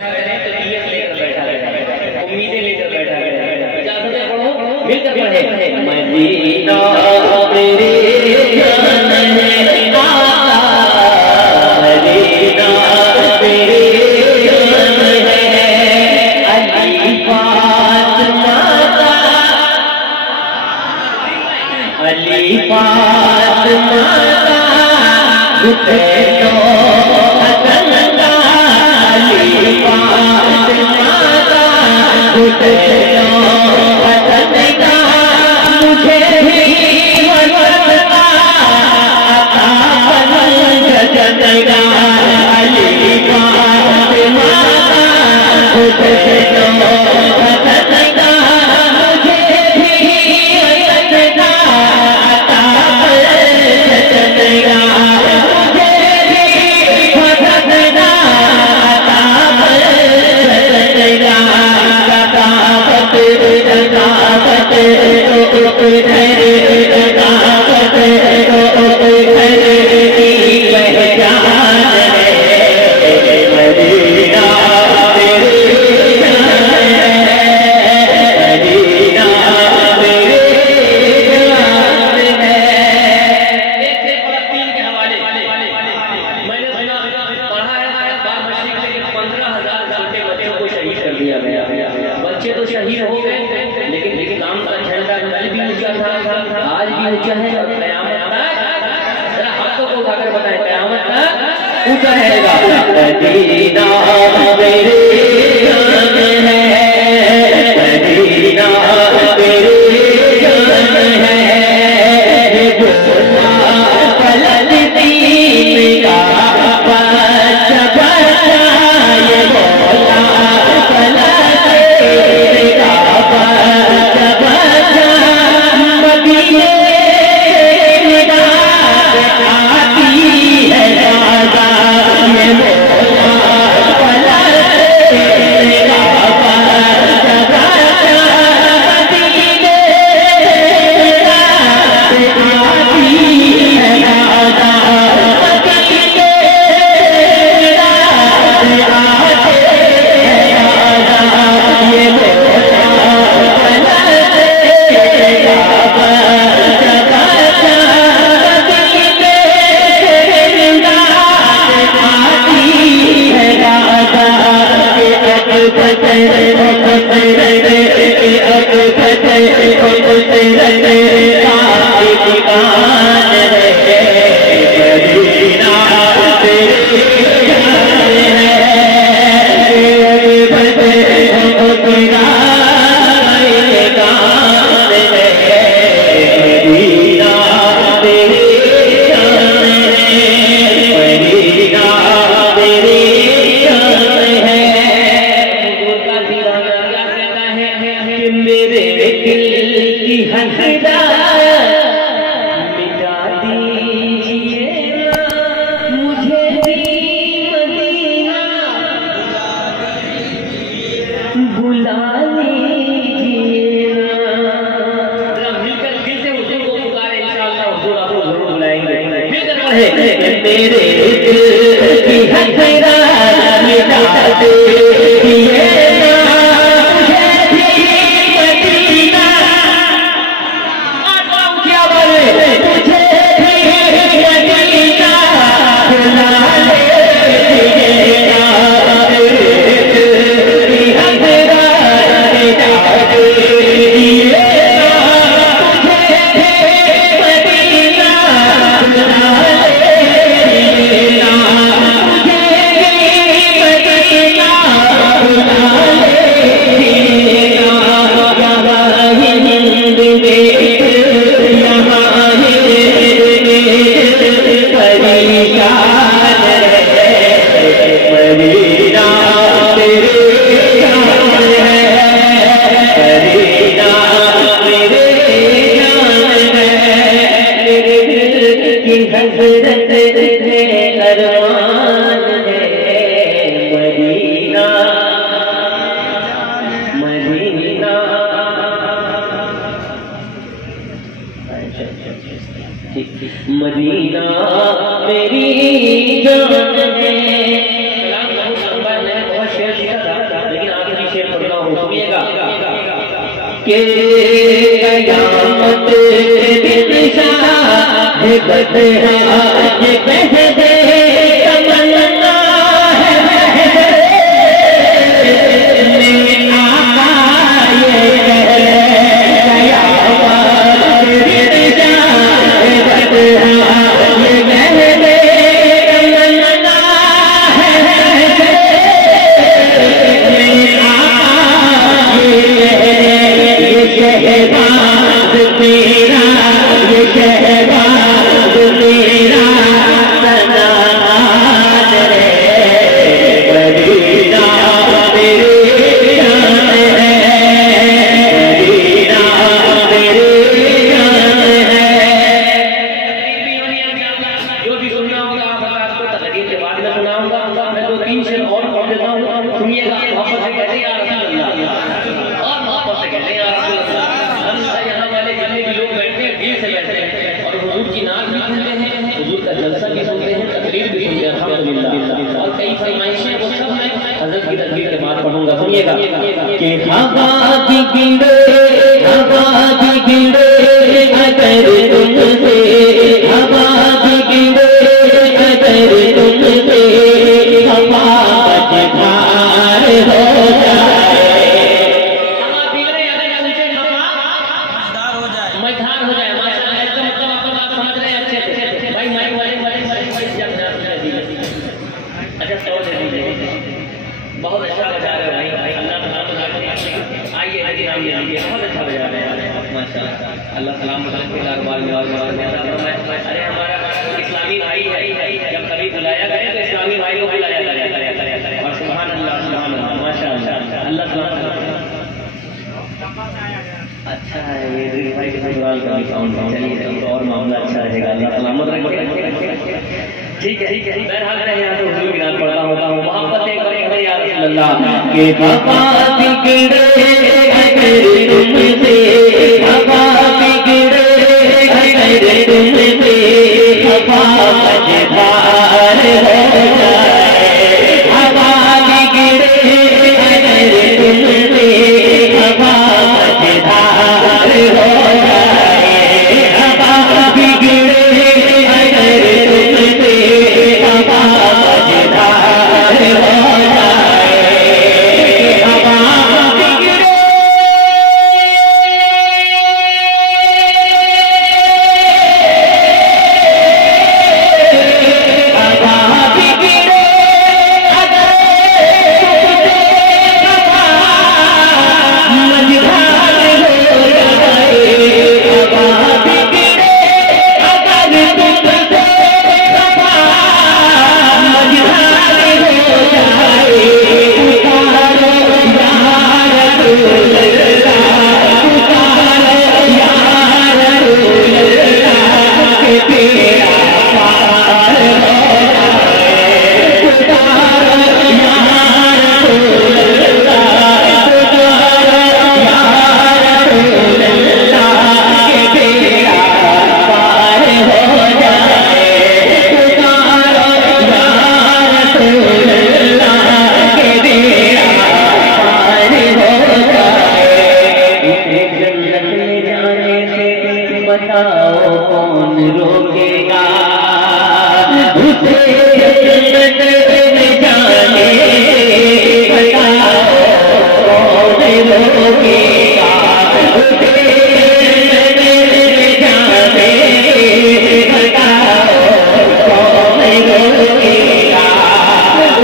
उम्मीदें लेकर बैठा है। मिलकर पढ़े मदीना मेरे जान है, मदीना मेरे जान है। अली फातिमा अली फातिमा मुझे भी बच्चे तो शहीद हो गए, लेकिन इस्लाम का झंडा कल भी ऊंचा था, आज भी ऊंचा है और क़यामत तक। जरा हाथों को उठाकर बताएं, क़यामत तक ऊंचा रहेगा। मदीना मेरे जान है, मदीना मेरे जान है। पलटती मेरा बच्चा बच्चा ये बोला मेरे दिल की हसरत मिटा दे ये मुझे भी मदीना। क्या बोले मुझे भी मदीना बुला ले मदीना मेरी जान है। बहुत शेर के कयामत दिन शाह बदराज कह दे तमन्ना है मेरा आका ये कयामत दिन शाह बदराज कह दे तमन्ना है मेरा आका ये शहबाज मेरा ये शहबाज मेरा सनाज रे बदीना मेरे जान है बदीना मेरे जान है। जो भी सुनना होगा आप आपको तकरीर के बाद में सुनाऊंगा। मैं 2-3 शेर और पढ़ देता हूँ, सुनिएगा। मोहब्बत से कहते हैं या रसूल अल्लाह, और मोहब्बत से कहते हैं या रसूल अल्लाह। हम यहाँ वाले जितने भी लोग बैठते हैं भीड़ से बैठते हैं और हुजूर की नात भी सुनते हैं, हुजूर का जलसा भी सुनते हैं, तकरीर भी सुनते हैं अल्हम्दुलिल्लाह। और कई फरमाइशें वो सब मैं हज़रत की तकरीर के बाद पढ़ूंगा। सुनिएगा कि हवा की गिरे अगर तुमसे हवा की गिरे अगर तुमसे हवा मझधार हो जाए मझधार हो जाए। माशाअल्लाह, इसका मतलब आप समझ रहे हैं अच्छे से। भाई माइक वाले अच्छा सौ दे दीजिए। बहुत अच्छा बजा रहे हो भाई, अल्लाह ताला आइए आइए बहुत अच्छा बजा रहे हैं माशाअल्लाह। अल्लाह सलाम के अखबार में और अरे हमारा इस्लामी भाई है, जब कभी बुलाया गया तो इस्लामी भाई को बुलाया गया और सुभान अल्लाह माशाअल्लाह अल्लाह सलाम। अच्छा है ये भाई के ससुराल का साउंड, चलिए तो और मामला अच्छा रहेगा। अल्लाह सलामत रखे। ठीक है बहरहाल मैं यहाँ से हुजूर की नात पढ़ता होता हूँ। मोहब्बत एक बार कहें या रसूल अल्लाह के हवा बिगड़े अगर तुमसे हवा बिगड़े अगर तुमसे हवा मझधार हो जाए हवा बिगड़े अगर तुमसे हवा मझधार हो जाए हवा बिगड़े अगर तुमसे हवा मझधार हो जाए हवा बिगड़े हवा बिगड़े अगर तुमसे हवा मझधार हो जाए हवा बिगड़े अगर तुमसे हवा मझधार हो जाए पुकारो या रसूल अल्लाह पुकारो या रसूल अल्लाह के तेरा पार हो जाए पुकारो या रसूल अल्लाह पुकारो या रसूल अल्लाह के तेरा पार हो जाए पुकारो या रसूल अल्लाह के तेरा पार हो जाए। उसे जन्नत में जाने से बताओ कौन रोकेगा उसे जन्नत में जाने बताओ कौन रोकेगा उसे जन्नत में जाने बताओ कौन रोकेगा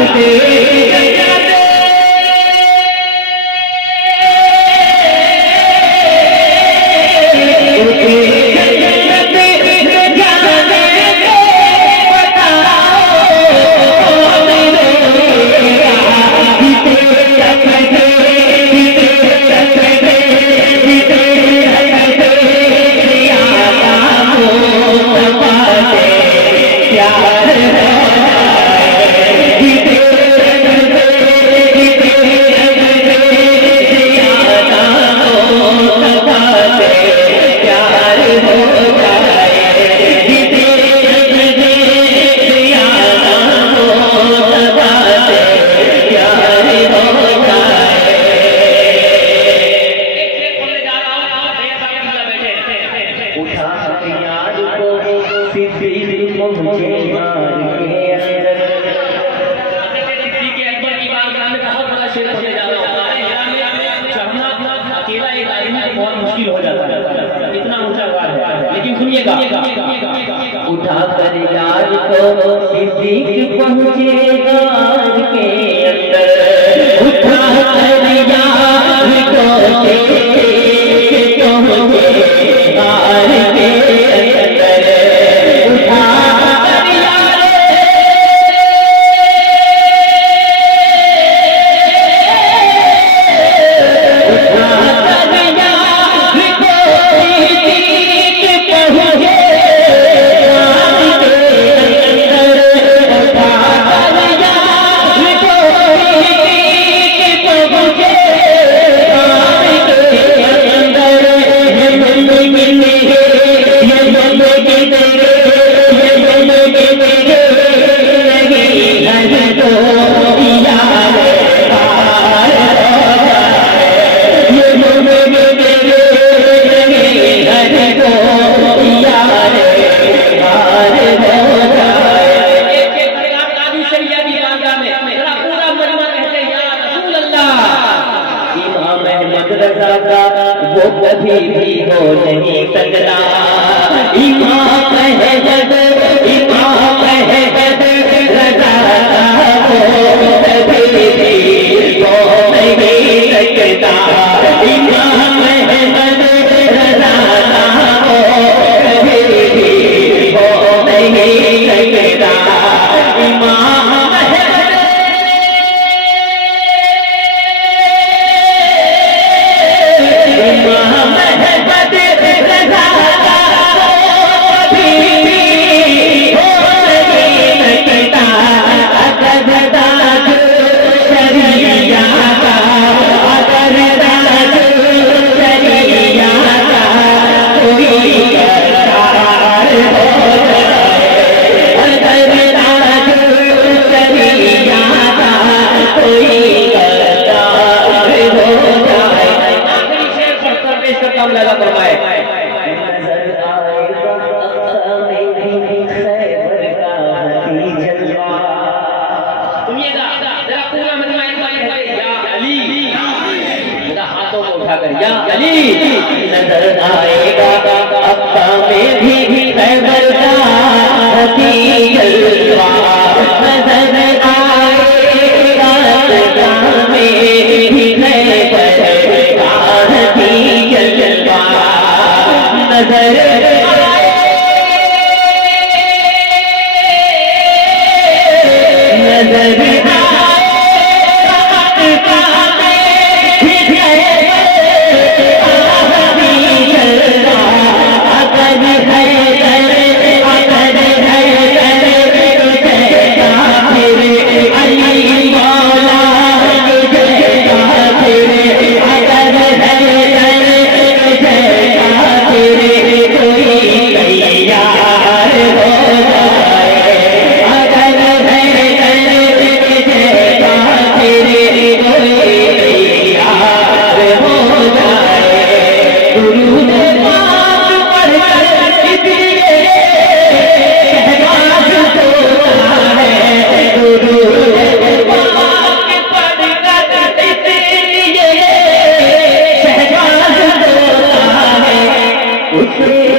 उसे जन्नत उठा कर यार को सिद्दीक पहुँचे गार के अंदर, उठा कर यार को सिद्दीक पहुँचे गार के अंदर, उठा कर यार वो कभी भी हो नहीं सकता। इमाम है जब इमाम है जब रज़ा वो कभी भी हो नहीं सकता। इमाम है जब रज़ा वो कभी भी हो नहीं सकता। इमाम नजर आएगा अब्बा में भी खैबर का हकी जलवा। नजर आएगा अब्बा में भी खैबर का हकी जलवा। नजर उसे